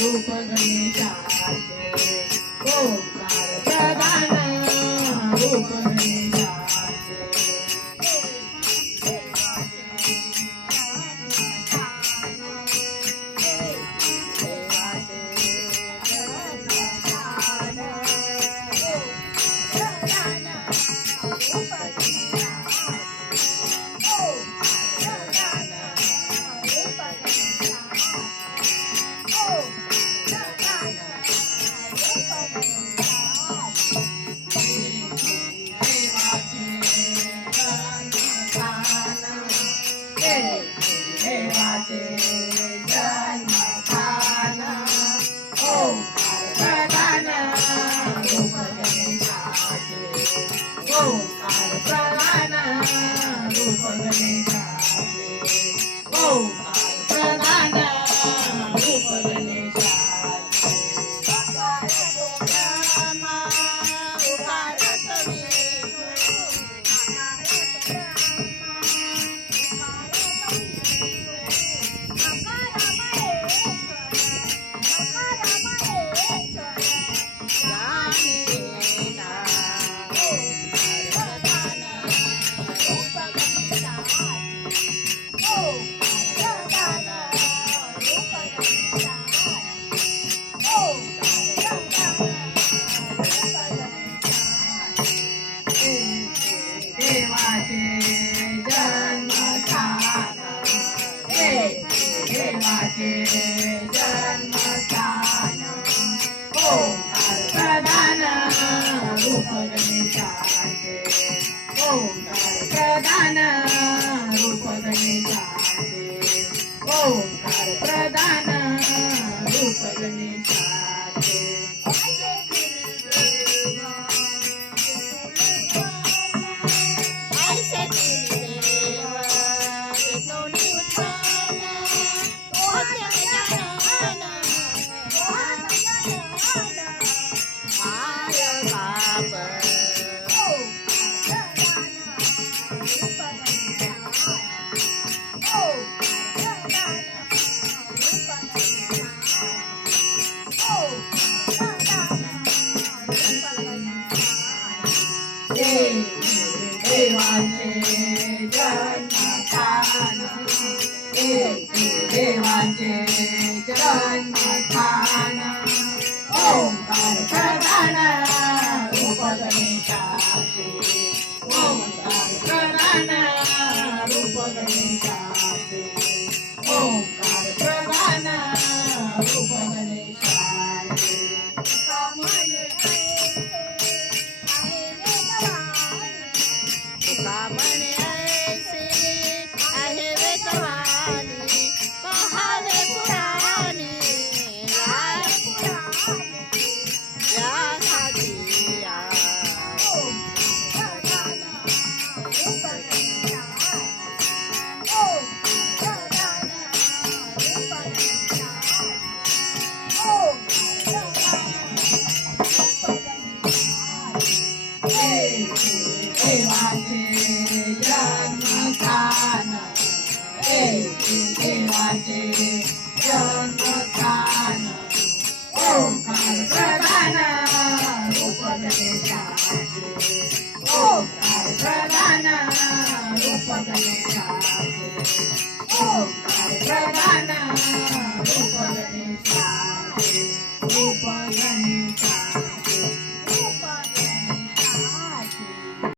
रूप गणेशाचे ओंकार प्रधान रूप ओंकार देवाचे जन्मस्थान. हे देवाचे जन्मस्थान. प्रधान रूप गणेशाचे ओंकार प्रधान रूप गणेशाचे. ओंकार प्रधान रूप गणेशाचे. देवाचे प्रधान